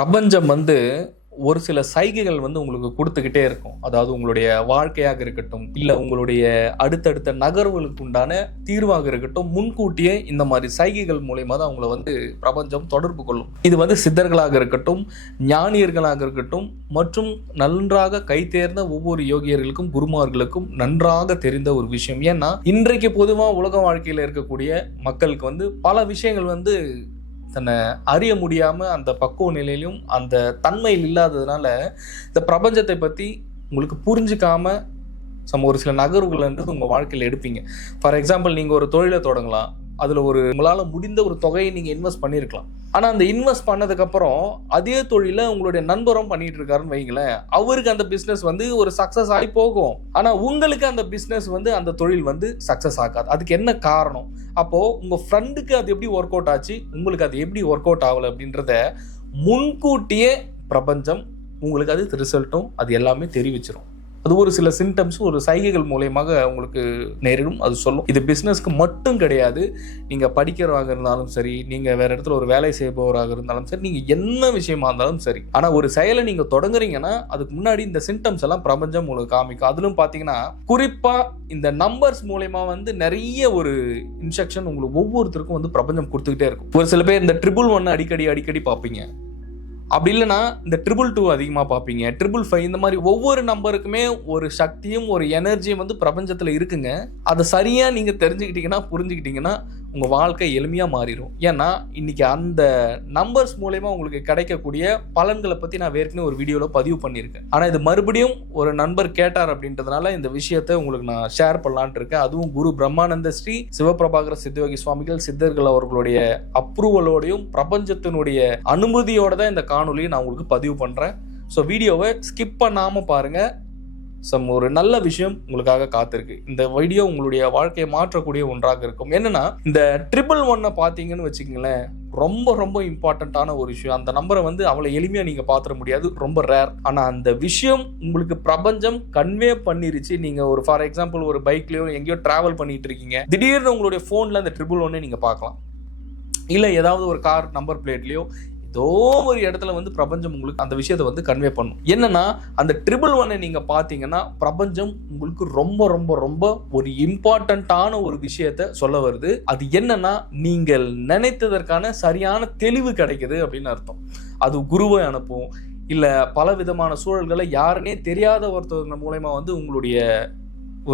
பிரபஞ்சம் ஒரு சில சைகைகள் உங்களுக்கு கொடுத்துக்கிட்டே இருக்கும். அதாவது உங்களுடைய வாழ்க்கையாக இருக்கட்டும், இல்லை உங்களுடைய அடுத்தடுத்த நகர்வுகளுக்கு உண்டான தீர்வாக இருக்கட்டும், முன்கூட்டியே இந்த மாதிரி சைகைகள் மூலயமா தான் அவங்கள பிரபஞ்சம் தொடர்பு கொள்ளும். இது சித்தர்களாக இருக்கட்டும், ஞானியர்களாக இருக்கட்டும், மற்றும் நன்றாக கைதேர்ந்த ஒவ்வொரு யோகியர்களுக்கும் குருமார்களுக்கும் நன்றாக தெரிந்த ஒரு விஷயம். ஏன்னா இன்றைக்கு பொதுவாக உலக வாழ்க்கையில் இருக்கக்கூடிய மக்களுக்கு பல விஷயங்கள் தன்னை அறிய முடியாம அந்த பக்குவ நிலையிலும் அந்த தன்மையில் இல்லாததுனால இந்த பிரபஞ்சத்தை பத்தி உங்களுக்கு புரிஞ்சுக்காம ஒரு சில நகர்வுகள் உங்க வாழ்க்கையில் எடுப்பீங்க. ஃபார் எக்ஸாம்பிள், நீங்க ஒரு தொழிலை தொடங்கலாம். அதுல உங்களால முடிந்த ஒரு தொகையை நீங்க இன்வெஸ்ட் பண்ணிருக்கலாம். ஆனா அந்த இன்வெஸ்ட் பண்ணதுக்கு அப்புறம் அதே தொழில உங்களுடைய நண்பரும் பண்ணிட்டு இருக்காருன்னு வைங்களேன், அவருக்கு அந்த பிசினஸ் ஒரு சக்சஸ் ஆகி போகும். ஆனா உங்களுக்கு அந்த பிசினஸ் அந்த தொழில் சக்சஸ் ஆகாது. அதுக்கு என்ன காரணம்? அப்போ உங்க ஃப்ரெண்டுக்கு அது எப்படி ஒர்க் அவுட் ஆச்சு, உங்களுக்கு அது எப்படி ஒர்க் அவுட் ஆகல அப்படின்றத முன்கூட்டியே பிரபஞ்சம் உங்களுக்கு அது ரிசல்ட்டும் அது எல்லாமே தெரிவிச்சிடும். அது ஒரு சில சிம்டம்ஸ், ஒரு சைகைகள் மூலயமாக உங்களுக்கு நேரிடும். அது சொல்லும். இது பிஸ்னஸ்க்கு மட்டும் கிடையாது. நீங்கள் படிக்கிறவராக இருந்தாலும் சரி, நீங்கள் வேற இடத்துல ஒரு வேலை செய்பவராக இருந்தாலும் சரி, நீங்கள் என்ன விஷயமா இருந்தாலும் சரி. ஆனால் ஒரு செயலை நீங்கள் தொடங்குறீங்கன்னா அதுக்கு முன்னாடி இந்த சிம்டம்ஸ் எல்லாம் பிரபஞ்சம் உங்களுக்கு காமிக்கும். அதிலும் பார்த்தீங்கன்னா குறிப்பாக இந்த நம்பர்ஸ் மூலயமா நிறைய ஒரு இன்ஸ்ட்ரக்ஷன் உங்களுக்கு ஒவ்வொருத்தருக்கும் பிரபஞ்சம் கொடுத்துக்கிட்டே இருக்கும். ஒரு சில பேர் இந்த 111 அடிக்கடி பார்ப்பீங்க. அப்படி இல்லைன்னா இந்த 222 அதிகமாக பார்ப்பீங்க, 555. இந்த மாதிரி ஒவ்வொரு நம்பருக்குமே ஒரு சக்தியும் ஒரு எனர்ஜியும் பிரபஞ்சத்தில் இருக்குங்க. அதை சரியாக நீங்கள் தெரிஞ்சுக்கிட்டீங்கன்னா, புரிஞ்சுக்கிட்டீங்கன்னா உங்கள் வாழ்க்கை எளிமையாக மாறிடும். ஏன்னா இன்னைக்கு அந்த நம்பர்ஸ் மூலயமா உங்களுக்கு கிடைக்கக்கூடிய பலன்களை பற்றி நான் ஏற்கனவே ஒரு வீடியோவில் பதிவு பண்ணியிருக்கேன். ஆனால் இது மறுபடியும் ஒரு நண்பர் கேட்டார் அப்படின்றதுனால இந்த விஷயத்தை உங்களுக்கு நான் ஷேர் பண்ணலான்ட்டு இருக்கேன். அதுவும் குரு பிரம்மானந்த ஸ்ரீ சிவபிரபாகர சித்தயோகி சுவாமிகள் சித்தர்கள் அவர்களுடைய அப்ரூவலோடையும் பிரபஞ்சத்தினுடைய அனுமதியோட தான் இந்த காணொலியை நான் உங்களுக்கு பதிவு பண்ணுறேன். ஸோ வீடியோவை ஸ்கிப் பண்ணாமல் பாருங்கள். ஒரு நல்ல விஷயம் உங்களுக்காக காத்திருக்கு. இந்த வீடியோ உங்களுடைய வாழ்க்கையை மாற்றக்கூடிய ஒன்றாக இருக்கும். என்னன்னா, இந்த 111 பார்த்தீங்கன்னு வச்சுக்கங்களேன், ரொம்ப ரொம்ப இம்பார்ட்டண்ட்டான ஒரு விஷயம். அந்த நம்பரை அவ்வளோ எளிமையாக நீங்கள் பார்த்துட முடியாது, ரொம்ப ரேர். ஆனால் அந்த விஷயம் உங்களுக்கு பிரபஞ்சம் கன்வே பண்ணிருச்சு. நீங்கள் ஒரு ஃபார் எக்ஸாம்பிள் ஒரு பைக்லேயோ எங்கேயோ ட்ராவல் பண்ணிட்டு இருக்கீங்க, திடீர்னு உங்களுடைய ஃபோனில் அந்த 111 நீங்கள் பார்க்கலாம். இல்லை ஏதாவது ஒரு கார் நம்பர் பிளேட்லேயோ ஏதோ ஒரு இடத்துல பிரபஞ்சம் உங்களுக்கு அந்த விஷயத்தை கன்வே பண்ணும். என்னன்னா, அந்த 111 நீங்க பாத்தீங்கன்னா பிரபஞ்சம் உங்களுக்கு ரொம்ப ரொம்ப ரொம்ப ஒரு இம்பார்ட்டன்டான ஒரு விஷயத்த சொல்ல வருது. அது என்னன்னா, நீங்கள் நினைத்ததற்கான சரியான தெளிவு கிடைக்குது அப்படின்னு அர்த்தம். அது குருவை அனுப்பும், இல்ல பல விதமான சூழல்களை யாருன்னே தெரியாத ஒருத்தர் மூலமா உங்களுடைய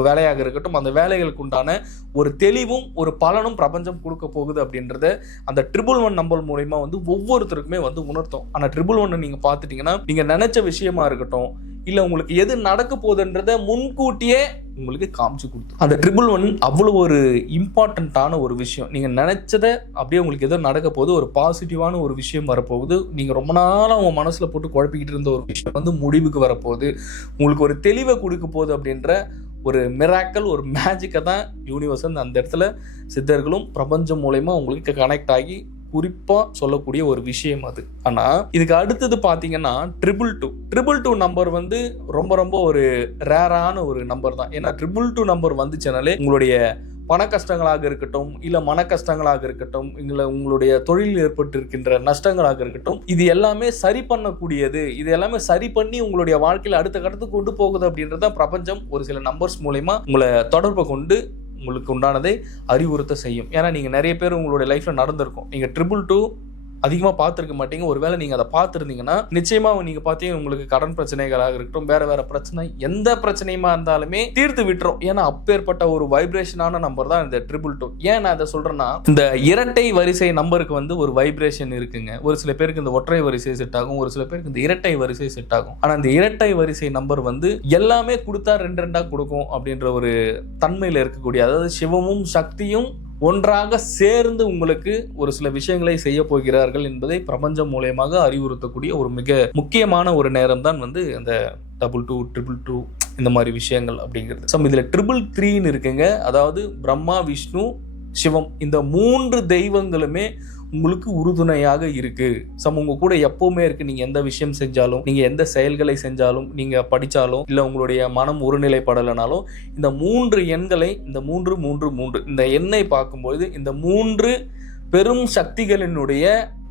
வேலையாக இருக்கட்டும், அந்த வேலைகளுக்கு உண்டான ஒரு தெளிவும் ஒரு பலனும் பிரபஞ்சம் கொடுக்க போகுது அப்படின்றத அந்த 111 நம்பர் மூலமா ஒவ்வொருத்தருக்குமே உணர்த்தும். ஆனா 111 நீங்க பாத்துட்டீங்கன்னா, நீங்க நினைச்ச விஷயமா இருக்கட்டும், இல்ல உங்களுக்கு எது நடக்க போகுதுன்றத முன்கூட்டியே உங்களுக்கு காமிச்சு கொடுத்து. அந்த 111 அவ்வளவு ஒரு இம்பார்ட்டன்டான ஒரு விஷயம். நீங்க நினைச்சதை அப்படியே உங்களுக்கு எதோ நடக்க போகுது, ஒரு பாசிட்டிவான ஒரு விஷயம் வரப்போகுது. நீங்க ரொம்ப நாளா உங்க மனசுல போட்டு குழப்பிக்கிட்டு இருந்த ஒரு விஷயம் முடிவுக்கு வரப்போகுது, உங்களுக்கு ஒரு தெளிவை கொடுக்க போகுது அப்படின்ற ஒரு மிராக்கல், ஒரு மேஜிக்கை தான் யூனிவர்ஸ் அந்த இடத்துல சித்தர்களும் பிரபஞ்சம் மூலமா உங்களுக்கு கனெக்ட் ஆகி குறிப்பா சொல்லக்கூடிய ஒரு விஷயம் அது. ஆனா இதுக்கு அடுத்தது பாத்தீங்கன்னா 222 நம்பர் ரொம்ப ரொம்ப ஒரு ரேரான ஒரு நம்பர் தான். ஏன்னா 222 நம்பர் வந்துச்சுனாலே உங்களுடைய பண கஷ்டங்களாக இருக்கட்டும், இல்ல மன கஷ்டங்களாக இருக்கட்டும், இல்ல உங்களுடைய தொழில் ஏற்பட்டு இருக்கின்ற நஷ்டங்களாக இருக்கட்டும், இது எல்லாமே சரி பண்ணக்கூடியது. இது எல்லாமே சரி பண்ணி உங்களுடைய வாழ்க்கையில அடுத்த கட்டத்துக்கு கொண்டு போகுது அப்படின்றத பிரபஞ்சம் ஒரு சில நம்பர்ஸ் மூலமா உங்களை தொடர்பு கொண்டு உங்களுக்கு உண்டானதை அறிவுறுத்த செய்யும். ஏன்னா நீங்க நிறைய பேர் உங்களுடைய லைஃப்ல நடந்திருக்கும். நீங்க 222 அதிகமாக பார்த்துருக்க மாட்டீங்க. ஒருவேளை நீங்கள் அதை பார்த்துருந்தீங்கன்னா நிச்சயமாக நீங்கள் பார்த்தீங்கன்னா உங்களுக்கு கடன் பிரச்சனைகளாக இருக்கட்டும், வேற பிரச்சனை, எந்த பிரச்சனையுமா இருந்தாலுமே தீர்த்து விட்டுரும். ஏன்னா அப்பேற்பட்ட ஒரு வைப்ரேஷனான நம்பர் தான் இந்த 222. ஏன் நான் அதை சொல்றேன்னா, இந்த இரட்டை வரிசை நம்பருக்கு ஒரு வைப்ரேஷன் இருக்குங்க. ஒரு சில பேருக்கு இந்த ஒற்றை வரிசை செட் ஆகும், ஒரு சில பேருக்கு இந்த இரட்டை வரிசை செட் ஆகும். ஆனால் இந்த இரட்டை வரிசை நம்பர் எல்லாமே கொடுத்தா 2 கொடுக்கும் அப்படின்ற ஒரு தன்மையில் இருக்கக்கூடிய, அதாவது சிவமும் சக்தியும் ஒன்றாக சேர்ந்து உங்களுக்கு ஒரு சில விஷயங்களை செய்ய போகிறார்கள் என்பதை பிரபஞ்சம் மூலமாக அறிவுறுத்தக்கூடிய ஒரு மிக முக்கியமான ஒரு நேரம் தான் அந்த 22, 222 இந்த மாதிரி விஷயங்கள் அப்படிங்கிறது. இதுல 333 இருக்குங்க. அதாவது பிரம்மா, விஷ்ணு, சிவம், இந்த 3 தெய்வங்களுமே உங்களுக்கு உறுதுணையாக இருக்கு. உங்க கூட எப்பவுமே இருக்கு. நீங்க எந்த விஷயம் செஞ்சாலும், நீங்க எந்த செயல்களை செஞ்சாலும், நீங்க படிச்சாலும், இல்ல உங்களுடைய மனம் ஒருநிலைப்படலைனாலும், இந்த 3 எண்களை, இந்த 333 இந்த எண்ணை பார்க்கும்போது இந்த 3 பெரும் சக்திகளினுடைய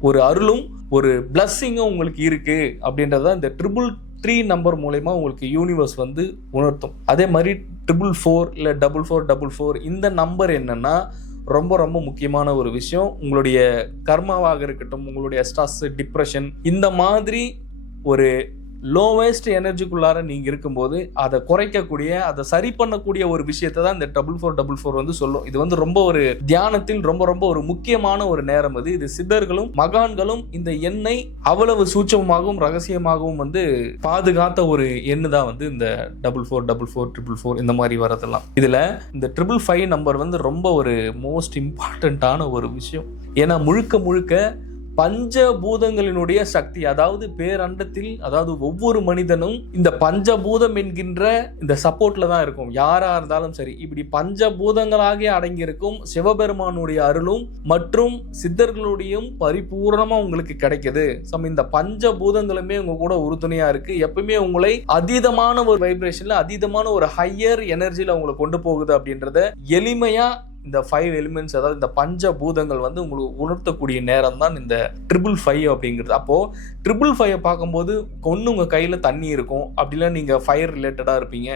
ஒரு அருளும் ஒரு பிளஸ்ஸிங்கும் உங்களுக்கு இருக்கு அப்படின்றத இந்த 333 நம்பர் மூலமா உங்களுக்கு யூனிவர்ஸ் வந்து உணர்த்தும். அதே மாதிரி 444 இல்லை 4444 இந்த நம்பர் என்னன்னா ரொம்ப ரொம்ப முக்கியமான ஒரு விஷயம். உங்களுடைய கர்மாவாக இருக்கட்டும், உங்களுடைய ஸ்ட்ரெஸ், டிப்ரெஷன், இந்த மாதிரி ஒரு லோவஸ்ட் எனர்ஜிக்குள்ளார நீங்க இருக்கும்போது அதை குறைக்கக்கூடிய, அதை சரி பண்ணக்கூடிய ஒரு விஷயத்தை தான் இந்த 4444 வந்து சொல்லும். இது வந்து ரொம்ப ஒரு தியானத்தில் ரொம்ப ரொம்ப ஒரு முக்கியமான ஒரு நேரம். இது சித்தர்களும் மகான்களும் இந்த எண்ணை அவ்வளவு சூட்சமாகவும் ரகசியமாகவும் வந்து பாதுகாத்த ஒரு எண்ணு தான் வந்து இந்த 444444 இந்த மாதிரி வரதெல்லாம். இதுல இந்த 555 நம்பர் வந்து ரொம்ப ஒரு மோஸ்ட் இம்பார்ட்டன்டான ஒரு விஷயம். ஏன்னா முழுக்க முழுக்க பஞ்சபூதங்களினுடைய சக்தி, அதாவது பேரண்டத்தில், அதாவது ஒவ்வொரு மனிதனும் இந்த பஞ்சபூதம் என்கின்ற இந்த சப்போர்ட்ல தான் இருக்கும். யாரா இருந்தாலும் சரி, இப்படி பஞ்சபூதங்களாக அடங்கியிருக்கும் சிவபெருமானுடைய அருளும் மற்றும் சித்தர்களுடையும் பரிபூர்ணமா உங்களுக்கு கிடைக்குது. இந்த பஞ்சபூதங்களுமே உங்க கூட உறுதுணையா இருக்கு. எப்பவுமே உங்களை அதீதமான ஒரு வைப்ரேஷன்ல, அதீதமான ஒரு ஹையர் எனர்ஜில உங்களை கொண்டு போகுது அப்படின்றத எளிமையா இந்த 5 எலிமெண்ட்ஸ், அதாவது இந்த பஞ்சபூதங்கள் வந்து உங்களுக்கு உணர்த்தக்கூடிய நேரம் தான் இந்த 555 அப்படிங்கிறது. அப்போ 555 பார்க்கும்போது ஒன்று உங்க கையில தண்ணி இருக்கும், அப்படிலாம் நீங்க ஃபயர் ரிலேட்டடா இருப்பீங்க,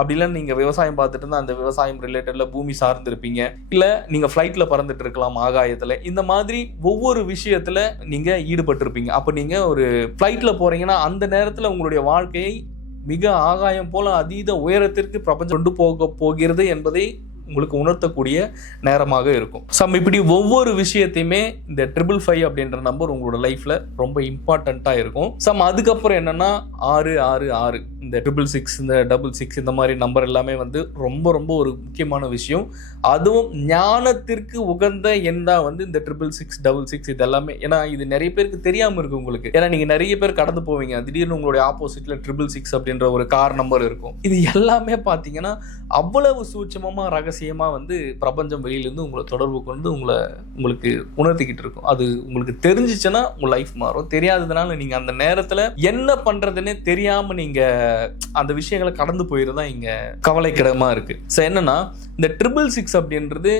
அப்படிலாம் நீங்க விவசாயம் பார்த்துட்டு இருந்தா அந்த விவசாயம் ரிலேட்டட்ல பூமி சார்ந்து இருப்பீங்க, இல்ல நீங்க ஃபிளைட்ல பறந்துட்டு இருக்கலாம் ஆகாயத்துல. இந்த மாதிரி ஒவ்வொரு விஷயத்துல நீங்க ஈடுபட்டு இருப்பீங்க. அப்ப நீங்க ஒரு ஃபிளைட்ல போறீங்கன்னா அந்த நேரத்துல உங்களுடைய வாழ்க்கையை மிக ஆகாயம் போல அதீத உயரத்திற்கு பிரபஞ்சம் கொண்டு போகிறது என்பதை உங்களுக்கு உணர்த்தக்கூடிய நேரமாக இருக்கும். இப்படி ஒவ்வொரு விஷயத்தையுமே இந்த 555 அப்படின்ற நம்பர் உங்களோட லைஃப்ல ரொம்ப இம்பார்ட்டண்டா இருக்கும். அதுக்கப்புறம் என்னன்னா 666, இந்த 666, இந்த 66 இந்த மாதிரி நம்பர் எல்லாமே வந்து ரொம்ப ரொம்ப ஒரு முக்கியமான விஷயம். அதுவும் ஞானத்திற்கு உகந்த எண் தான் வந்து இந்த 666 இது எல்லாமே. ஏன்னா இது நிறைய பேருக்கு தெரியாம இருக்கு உங்களுக்கு. ஏன்னா நீங்க நிறைய பேர் கடந்து போவீங்க, திடீர்னு உங்களுடைய ஆப்போசிட்ல 666 அப்படின்ற ஒரு கார் நம்பர் இருக்கும். இது எல்லாமே பாத்தீங்கன்னா அவ்வளவு சூட்சமமா ரகசியமா வந்து பிரபஞ்சம் வெளியிலிருந்து உங்களை தொடர்பு கொண்டு உங்களுக்கு உணர்த்திக்கிட்டு இருக்கும். அது உங்களுக்கு தெரிஞ்சிச்சுன்னா உங்க லைஃப் மாறும். தெரியாததுனால நீங்க அந்த நேரத்துல என்ன பண்றதுன்னே தெரியாம நீங்க அந்த விஷயங்களை கடந்து போயிருந்தா இங்க கவலைக்கிடமா இருக்கு. என்னன்னா இந்த 666 அப்படின்றது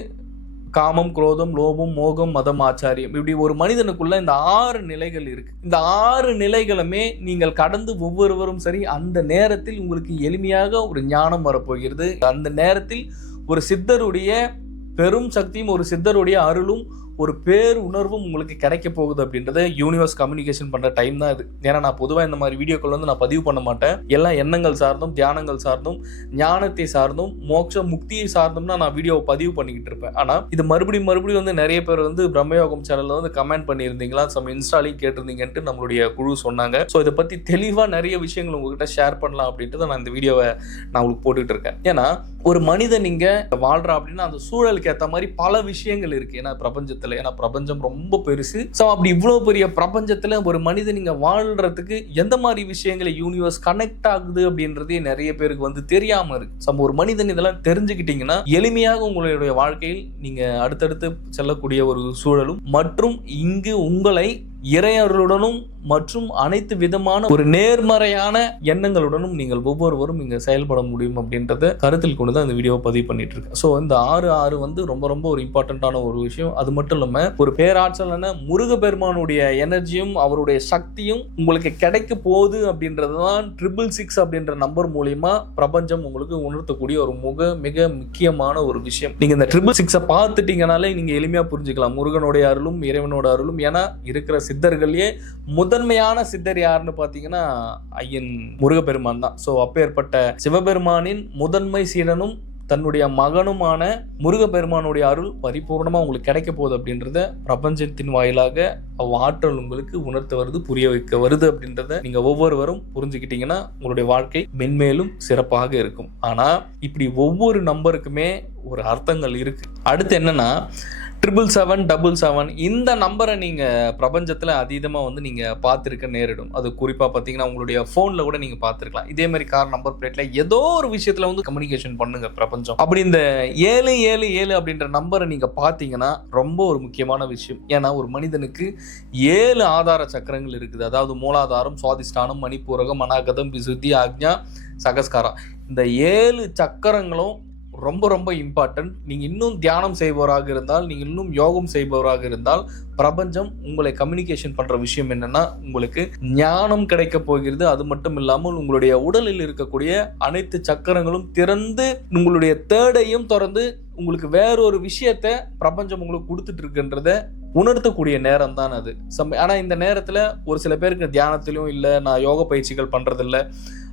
காமம், குரோதம், லோபம், மோகம், மதம், ஆச்சாரியம், இப்படி ஒரு மனிதனுக்குள்ள இந்த 6 நிலைகள் இருக்கு. இந்த 6 நிலைகளுமே நீங்கள் கடந்து ஒவ்வொருவரும் சரி அந்த நேரத்தில் உங்களுக்கு எளிமையாக ஒரு ஞானம் வரப்போகிறது. அந்த நேரத்தில் ஒரு சித்தருடைய பெரும் சக்தியும் ஒரு சித்தருடைய அருளும் ஒரு பேர் உணர்வும் உங்களுக்கு கிடைக்க போகுது அப்படின்றத யூனிவர்ஸ் கம்யூனிகேஷன் பண்ற டைம் தான் இது. ஏன்னா நான் பொதுவாக இந்த மாதிரி வீடியோக்கள் வந்து நான் பதிவு பண்ண மாட்டேன். எல்லாம் எண்ணங்கள் சார்ந்தும், தியானங்கள் சார்ந்தும், ஞானத்தை சார்ந்தும், மோட்ச முக்தியை சார்ந்தும் தான் நான் வீடியோவை பதிவு பண்ணிக்கிட்டு இருப்பேன். ஆனா இது மறுபடியும் வந்து நிறைய பேர் வந்து பிரம்மயோகம் சேனல்ல வந்து கமெண்ட் பண்ணியிருந்தீங்களா, இன்ஸ்டாலையும் கேட்டிருந்தீங்கன்ட்டு நம்மளுடைய குழு சொன்னாங்க. ஸோ இதை பத்தி தெளிவா நிறைய விஷயங்கள் உங்ககிட்ட ஷேர் பண்ணலாம் அப்படின்ட்டு நான் இந்த வீடியோவை நான் உங்களுக்கு போட்டுட்டு இருக்கேன். ஏன்னா ஒரு மனிதன் நீங்க வாழ்றா அப்படின்னா அந்த சூழலுக்கு ஏற்ற மாதிரி பல விஷயங்கள் இருக்கு. ஏன்னா பிரபஞ்சத்துல, ஏன்னா பிரபஞ்சம் ரொம்ப பெருசு. அப்படி இவ்வளவு பெரிய பிரபஞ்சத்துல ஒரு மனிதன் நீங்க வாழ்றதுக்கு எந்த மாதிரி விஷயங்களை யூனிவர்ஸ் கனெக்ட் ஆகுது அப்படின்றதே நிறைய பேருக்கு வந்து தெரியாம இருக்கு. ஒரு மனிதன் இதெல்லாம் தெரிஞ்சுக்கிட்டீங்கன்னா எளிமையாக உங்களுடைய வாழ்க்கையில் நீங்க அடுத்தடுத்து செல்லக்கூடிய ஒரு சூழலும் மற்றும் இங்கு உங்களை இறையருளுடனும் மற்றும் அனைத்து விதமான ஒரு நேர்மறையான எண்ணங்களுடனும் நீங்கள் ஒவ்வொருவரும் இங்க செயல்பட முடியும் அப்படின்றத கருத்தில் கொண்டு தான் இந்த வீடியோவை பதிவு பண்ணிட்டு இருக்கேன். இந்த 666 வந்து ரொம்ப ரொம்ப ஒரு இம்பார்ட்டன்டான ஒரு விஷயம். அது மட்டும் இல்லாம ஒரு பேராற்றலான முருகப்பெருமானுடைய எனர்ஜியும் அவருடைய சக்தியும் உங்களுக்கு கிடைக்க போகுது அப்படின்றதுதான் 666 அப்படின்ற நம்பர் மூலியமா பிரபஞ்சம் உங்களுக்கு உணர்த்தக்கூடிய ஒரு மிக முக்கியமான ஒரு விஷயம். நீங்க இந்த 666 பார்த்துட்டீங்கனாலே நீங்க எளிமையா புரிஞ்சுக்கலாம் முருகனுடைய அருளும் இறைவனோட அருளும். ஏன்னா இருக்கிற சித்தர்களே முதன்மையான சித்தர் யாருன்னு பாத்தீங்கன்னா ஐயன் முருகப்பெருமான் தான். அப்பேற்பட்ட சிவபெருமானின் முதன்மை சீடனும் தன்னுடைய மகனுமான முருகப்பெருமானுடைய அருள் பரிபூர்ணமா உங்களுக்கு கிடைக்க போகுது அப்படின்றத பிரபஞ்சத்தின் வாயிலாக ஆற்றல் உங்களுக்கு உணர்த்த வருது, புரிய வைக்க வருது அப்படின்றத நீங்க ஒவ்வொருவரும் புரிஞ்சுக்கிட்டீங்கன்னா உங்களுடைய வாழ்க்கை மென்மேலும் சிறப்பாக இருக்கும். ஆனா இப்படி ஒவ்வொரு நம்பருக்குமே ஒரு அர்த்தங்கள் இருக்கு. அடுத்து என்னன்னா 77777 இந்த நம்பரை நீங்க பிரபஞ்சத்துல அதீதமா வந்து நீங்க பார்த்திருக்க நேரிடும். அது குறிப்பா பாத்தீங்கன்னா உங்களுடைய போன்ல கூட நீங்க பார்த்திருக்கலாம். இதே மாதிரி கார் நம்பர் பிளேட்ல ஏதோ ஒரு விஷயத்துல வந்து கம்யூனிகேஷன் பண்ணுங்க பிரபஞ்சம். அப்படி இந்த 777 அப்படின்ற நம்பரை நீங்க பாத்தீங்கன்னா ரொம்ப ஒரு முக்கியமான விஷயம். ஏன்னா ஒரு மனிதனுக்கு 7 ஆதார சக்கரங்கள் இருக்குது. அதாவது மூலாதாரம், சுவாதிஷ்டானம், மணிப்பூரகம், அநாகதம், விசுத்தி, ஆக்ஞா, சகஸ்காரம். இந்த 7 சக்கரங்களும் ரொம்ப ரொம்ப இம்பார்ட்டன்ட். நீங்கள் இன்னும் தியானம் செய்பவராக இருந்தால், நீங்கள் இன்னும் யோகம் செய்பவராக இருந்தால், பிரபஞ்சம் உங்களை கம்யூனிகேஷன் பண்ணுற விஷயம் என்னென்னா, உங்களுக்கு ஞானம் கிடைக்க போகிறது. அது மட்டும் இல்லாமல் உங்களுடைய உடலில் இருக்கக்கூடிய அனைத்து சக்கரங்களும் திறந்து, உங்களுடைய தேர்டையும் திறந்து உங்களுக்கு வேறொரு விஷயத்த பிரபஞ்சம் உங்களுக்கு கொடுத்துட்டு இருக்குன்றத உணர்த்தக்கூடிய நேரம் தான் அது. ஆனால் இந்த நேரத்தில் ஒரு சில பேருக்கு தியானத்திலும் இல்லை, நான் யோக பயிற்சிகள் பண்ணுறதில்ல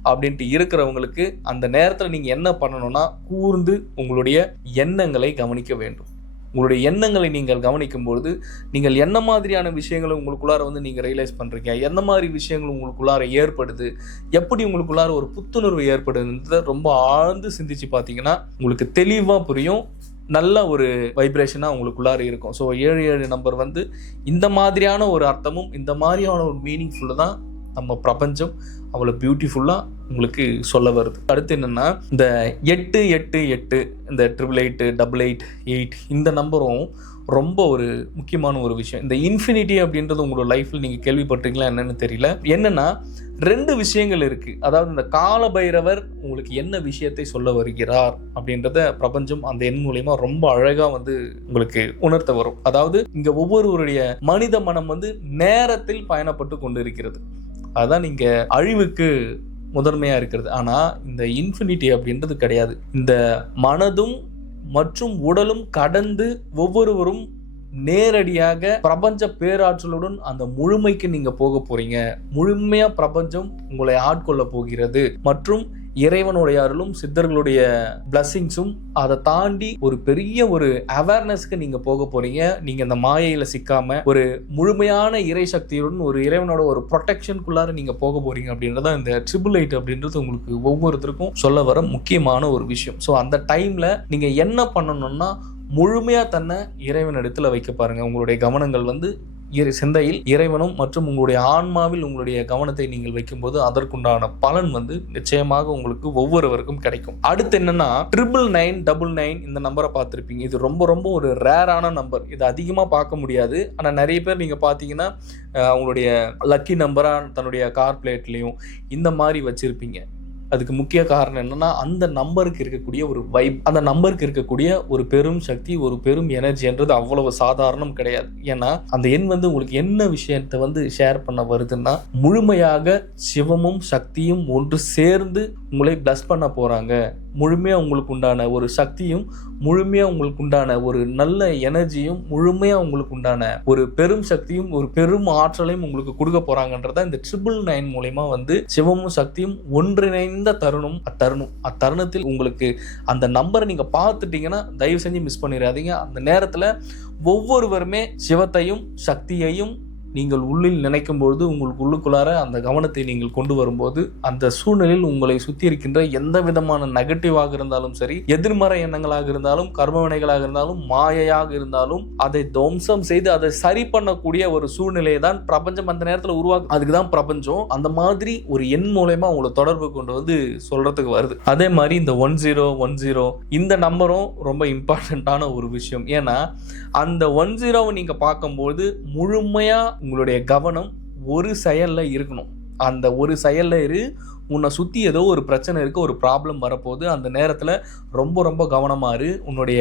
அப்படின்ட்டு இருக்கிறவங்களுக்கு அந்த நேரத்தில் நீங்கள் என்ன பண்ணணும்னா, கூர்ந்து உங்களுடைய எண்ணங்களை கவனிக்க வேண்டும். உங்களுடைய எண்ணங்களை நீங்கள் கவனிக்கும்பொழுது நீங்கள் என்ன மாதிரியான விஷயங்களை உங்களுக்குள்ளார வந்து நீங்கள் ரியலைஸ் பண்ணுறீங்க, எந்த மாதிரி விஷயங்கள் உங்களுக்குள்ளார ஏற்படுது, எப்படி உங்களுக்குள்ளார ஒரு புத்துணர்வு ஏற்படுதுன்றதை ரொம்ப ஆழ்ந்து சிந்திச்சு பார்த்தீங்கன்னா உங்களுக்கு தெளிவாக புரியும். நல்ல ஒரு வைப்ரேஷனாக உங்களுக்குள்ளார இருக்கும். ஸோ 77 நம்பர் வந்து இந்த மாதிரியான ஒரு அர்த்தமும் இந்த மாதிரியான ஒரு மீனிங்ஃபுல்லு தான் நம்ம பிரபஞ்சம் அவ்வளோ பியூட்டிஃபுல்லாக உங்களுக்கு சொல்ல வருது. அடுத்து என்னென்னா, இந்த 888 இந்த 888 888 இந்த நம்பரும் ரொம்ப ஒரு முக்கியமான ஒரு விஷயம். இந்த இன்ஃபினிட்டி அப்படின்றது உங்களோட லைஃப்பில் நீங்கள் கேள்விப்பட்டிருக்கீங்களா என்னன்னு தெரியல. என்னென்னா 2 விஷயங்கள் இருக்குது. அதாவது இந்த கால பைரவர் உங்களுக்கு என்ன விஷயத்தை சொல்ல வருகிறார் அப்படின்றத பிரபஞ்சம் அந்த எண் மூலயமா ரொம்ப அழகாக வந்து உங்களுக்கு உணர்த்த வரும். அதாவது இங்கே ஒவ்வொருவருடைய மனித மனம் வந்து நேரத்தில் பயணப்பட்டு கொண்டு இருக்கிறது. அதுதான் நீங்கள் அழிவுக்கு முதன்மையாக இருக்கிறது. ஆனால் இந்த இன்ஃபினிட்டி அப்படின்றது கிடையாது. இந்த மனதும் மற்றும் உடலும் கடந்து ஒவ்வொருவரும் நேரடியாக பிரபஞ்ச பேராற்றலுடன் அந்த முழுமைக்கு நீங்க போக போறீங்க. முழுமையா பிரபஞ்சம் உங்களை ஆட்கொள்ள போகிறது. மற்றும் இறைவனுடைய அருளும் சித்தர்களுடைய பிளஸிங்ஸும் அதை தாண்டி ஒரு பெரிய ஒரு அவேர்னஸ்க்கு நீங்க போக போறீங்க. நீங்க இந்த மாயையில சிக்காம ஒரு முழுமையான இறை சக்தியுடன் ஒரு இறைவனோட ஒரு ப்ரொடெக்ஷனுக்குள்ளார நீங்க போக போறீங்க அப்படின்றத இந்த 888 அப்படின்றது உங்களுக்கு ஒவ்வொருத்தருக்கும் சொல்ல வர முக்கியமான ஒரு விஷயம். ஸோ அந்த டைம்ல நீங்க என்ன பண்ணணும்னா, முழுமையா தன்னை இறைவன் இடத்துல வைக்க பாருங்க. உங்களுடைய கவனங்கள் வந்து சிந்தையில் இறைவனும் மற்றும் உங்களுடைய ஆன்மாவில் உங்களுடைய கவனத்தை நீங்கள் வைக்கும்போது அதற்குண்டான பலன் வந்து நிச்சயமாக உங்களுக்கு ஒவ்வொருவருக்கும் கிடைக்கும். அடுத்து என்னன்னா 999 இந்த நம்பரை பார்த்துருப்பீங்க. இது ரொம்ப ரொம்ப ஒரு ரேரான நம்பர். இது அதிகமாக பார்க்க முடியாது. ஆனால் நிறைய பேர் நீங்கள் பார்த்தீங்கன்னா அவங்களுடைய லக்கி நம்பராக தன்னுடைய கார் பிளேட்லையும் இந்த மாதிரி வச்சிருப்பீங்க. அதுக்கு முக்கிய காரணம் என்னன்னா, அந்த நம்பருக்கு இருக்கக்கூடிய ஒரு வைப், அந்த நம்பருக்கு இருக்கக்கூடிய ஒரு பெரும் சக்தி, ஒரு பெரும் எனர்ஜின்றது அவ்வளவு சாதாரணம் கிடையாது. ஏன்னா அந்த எண் வந்து உங்களுக்கு என்ன விஷயத்தை வந்து ஷேர் பண்ண வருதுன்னா, முழுமையாக சிவமும் சக்தியும் ஒன்று சேர்ந்து உங்களை பிளஸ் பண்ண போறாங்க. முழுமையாக உங்களுக்கு உண்டான ஒரு சக்தியும், முழுமையாக உங்களுக்கு உண்டான ஒரு நல்ல எனர்ஜியும், முழுமையாக உங்களுக்கு உண்டான ஒரு பெரும் சக்தியும் ஒரு பெரும் ஆற்றலையும் உங்களுக்கு கொடுக்க போறாங்கன்றத இந்த 999 மூலமா வந்து சிவமும் சக்தியும் ஒன்றிணைந்த அத்தருணத்தில் உங்களுக்கு அந்த நம்பரை நீங்க பார்த்துட்டீங்கன்னா தயவு செஞ்சு மிஸ் பண்ணிடாதீங்க. அந்த நேரத்தில் ஒவ்வொருவருமே சிவத்தையும் சக்தியையும் நீங்கள் உள்ளில் நினைக்கும் பொழுது உங்களுக்கு உள்ளுக்குள்ளார அந்த கவனத்தை நீங்கள் கொண்டு வரும்போது அந்த சூழ்நிலையில் உங்களை சுற்றி இருக்கின்ற எந்த விதமான நெகட்டிவாக இருந்தாலும் சரி, எதிர்மறை எண்ணங்களாக இருந்தாலும், கர்ம வினைகளாக இருந்தாலும், மாயையாக இருந்தாலும் அதை துவம்சம் செய்து அதை சரி பண்ணக்கூடிய ஒரு சூழ்நிலையை தான் பிரபஞ்சம் அந்த நேரத்தில் உருவாக்கும். அதுக்கு தான் பிரபஞ்சம் அந்த மாதிரி ஒரு எண் மூலமா உங்களை தொடர்பு கொண்டு வந்து சொல்றதுக்கு வருது. அதே மாதிரி இந்த 1010 இந்த நம்பரும் ரொம்ப இம்பார்ட்டண்ட்டான ஒரு விஷயம். ஏன்னா அந்த 10 நீங்க பார்க்கும்போது முழுமையா உங்களுடைய கவனம் ஒரு செயல்ல இருக்கணும். அந்த ஒரு செயல்ல உன்னை சுற்றி ஏதோ ஒரு பிரச்சனை இருக்குது, ஒரு ப்ராப்ளம் வரப்போகுது. அந்த நேரத்தில் ரொம்ப ரொம்ப கவனமாக இரு. உன்னுடைய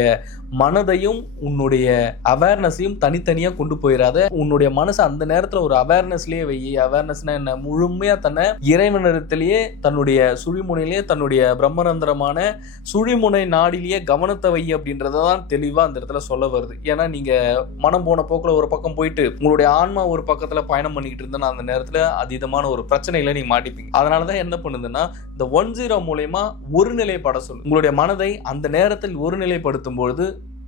மனதையும் உன்னுடைய அவேர்னஸையும் தனித்தனியாக கொண்டு போயிடாத. உன்னுடைய மனசை அந்த நேரத்தில் ஒரு அவேர்னஸ்லேயே வை. அவேர்னஸ்னால் என்ன? முழுமையாக தன்னை இறைவனிடத்திலேயே தன்னுடைய சுழிமுனையிலேயே தன்னுடைய பிரம்மரந்திரமான சுழிமுனை நாடிலேயே கவனத்தை வை அப்படின்றத தான் தெளிவாக அந்த இடத்துல சொல்ல வருது. ஏன்னா நீங்கள் மனம் போன போக்கில் ஒரு பக்கம் போயிட்டு உங்களுடைய ஆன்மா ஒரு பக்கத்தில் பயணம் பண்ணிக்கிட்டு இருந்தேன்னா அந்த நேரத்தில் அதீதமான ஒரு பிரச்சனையில் நீங்கள் மாட்டிப்பீங்க. அதனால தான் என்ன பண்ணுதுன்னா இந்த 10 மூலமா ஒரு நிலைப்பட சொல்லு. உங்களுடைய மனதை அந்த நேரத்தில் ஒரு நிலைப்படுத்தும் பொழுது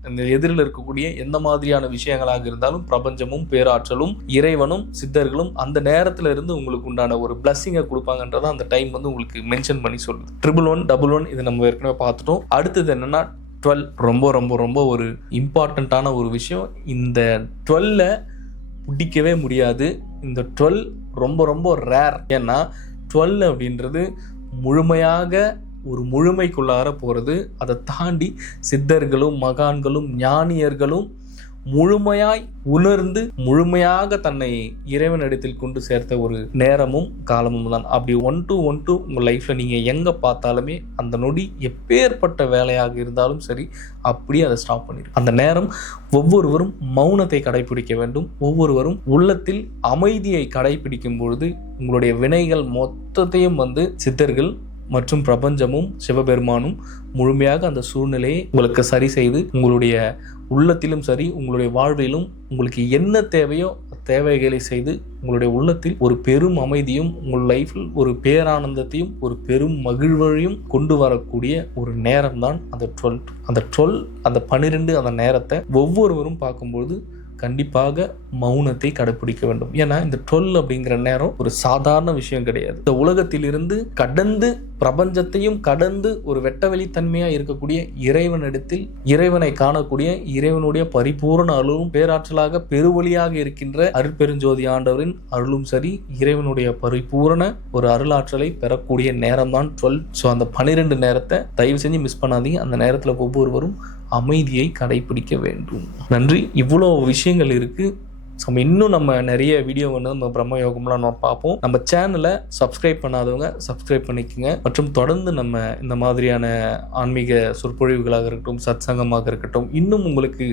இந்த எதிரில் இருக்கக்கூடிய எந்த மாதிரியான விஷயங்களாக இருந்தாலும் பிரபஞ்சமும் பேராற்றலும் இறைவனும் சித்தர்களும் அந்த நேரத்துல இருந்து உங்களுக்கு உண்டான ஒரு பிளஸ்ஸிங்கை கொடுப்பாங்கன்றத அந்த டைம் வந்து உங்களுக்கு மென்ஷன் பண்ணி சொல்லுது. 1111 இது நம்ம ஏற்கனவே பார்த்துட்டோம். அடுத்தது என்னன்னா 12 ரொம்ப ரொம்ப ரொம்ப ஒரு இம்பார்ட்டண்ட்டான ஒரு விஷயம். இந்த 12 பிடிக்கவே முடியாது. இந்த 12 ரொம்ப ரொம்ப ரேர். ஏன்னா 12 அப்படின்றது முழுமையாக ஒரு முழுமைக்குள்ளார போகிறது. அதை தாண்டி சித்தர்களும் மகான்களும் ஞானியர்களும் முழுமையாய் உணர்ந்து முழுமையாக தன்னை இறைவனிடத்தில் கொண்டு சேர்த்த ஒரு நேரமும் காலமும் தான். அப்படி 1 to 1 உங்கள் லைஃப்ல நீங்க எங்க பார்த்தாலுமே அந்த நொடி எப்பேற்பட்ட வேலையாக இருந்தாலும் சரி அப்படியே அதை ஸ்டாப் பண்ணிடும். அந்த நேரம் ஒவ்வொருவரும் மௌனத்தை கடைபிடிக்க வேண்டும். ஒவ்வொருவரும் உள்ளத்தில் அமைதியை கடைபிடிக்கும் பொழுது உங்களுடைய வினைகள் மொத்தத்தையும் சித்தர்கள் மற்றும் பிரபஞ்சமும் சிவபெருமானும் முழுமையாக அந்த சூழ்நிலையை உங்களுக்கு சரி செய்து உங்களுடைய உள்ளத்திலும் சரி உங்களுடைய வாழ்விலும் உங்களுக்கு என்ன தேவையோ தேவைகளை செய்து உங்களுடைய உள்ளத்தில் ஒரு பெரும் அமைதியும் உங்கள் லைஃப்பில் ஒரு பேரானந்தத்தையும் ஒரு பெரும் மகிழ்வையும் கொண்டு வரக்கூடிய ஒரு நேரம் தான் அந்த 12 அந்த 12 அந்த நேரத்தை ஒவ்வொருவரும் பார்க்கும்போது கண்டிப்பாக மௌனத்தை கடைபிடிக்க வேண்டும். ஏன்னா இந்த 12 அப்படிங்கிற நேரம் ஒரு சாதாரண விஷயம் கிடையாது. இந்த உலகத்திலிருந்து கடந்து பிரபஞ்சத்தையும் கடந்து ஒரு வெட்டவெளித்தன்மையா இருக்கக்கூடிய இறைவனிடத்தில் இறைவனை காணக்கூடிய இறைவனுடைய பரிபூரண அருளும் பேராற்றலாக பெருவழியாக இருக்கின்ற அருட்பெருஞ்சோதி ஆண்டவரின் அருளும் சரி இறைவனுடைய பரிபூரண ஒரு அருளாற்றலை பெறக்கூடிய நேரம் தான் 12. ஸோ அந்த 12 நேரத்தை தயவு செஞ்சு மிஸ் பண்ணாதீங்க. அந்த நேரத்தில் ஒவ்வொருவரும் அமைதியை கடைபிடிக்க வேண்டும். நன்றி. இவ்வளோ விஷயங்கள் இருக்கு. இன்னும் நம்ம நிறைய வீடியோ நம்ம பிரம்ம யோகம்லாம் நம்ம பார்ப்போம். நம்ம சேனலை சப்ஸ்கிரைப் பண்ணாதவங்க சப்ஸ்கிரைப் பண்ணிக்கோங்க. மற்றும் தொடர்ந்து நம்ம இந்த மாதிரியான ஆன்மீக சொற்பொழிவுகளாக இருக்கட்டும், சத்சங்கமாக இருக்கட்டும், இன்னும் உங்களுக்கு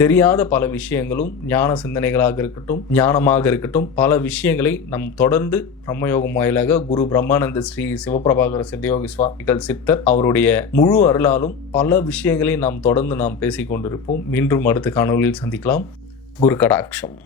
தெரியாத பல விஷயங்களும் ஞான சிந்தனைகளாக இருக்கட்டும், ஞானமாக இருக்கட்டும், பல விஷயங்களை நம் தொடர்ந்து பிரம்மயோகம் வாயிலாக குரு பிரம்மானந்த ஸ்ரீ சிவபிரபாகர சித்தயோகி சுவாமிகள் சித்தர் அவருடைய முழு அருளாலும் பல விஷயங்களை நாம் தொடர்ந்து பேசிக் கொண்டிருப்போம். மீண்டும் அடுத்த காணொலியில் சந்திக்கலாம். குரு கடாட்சம்.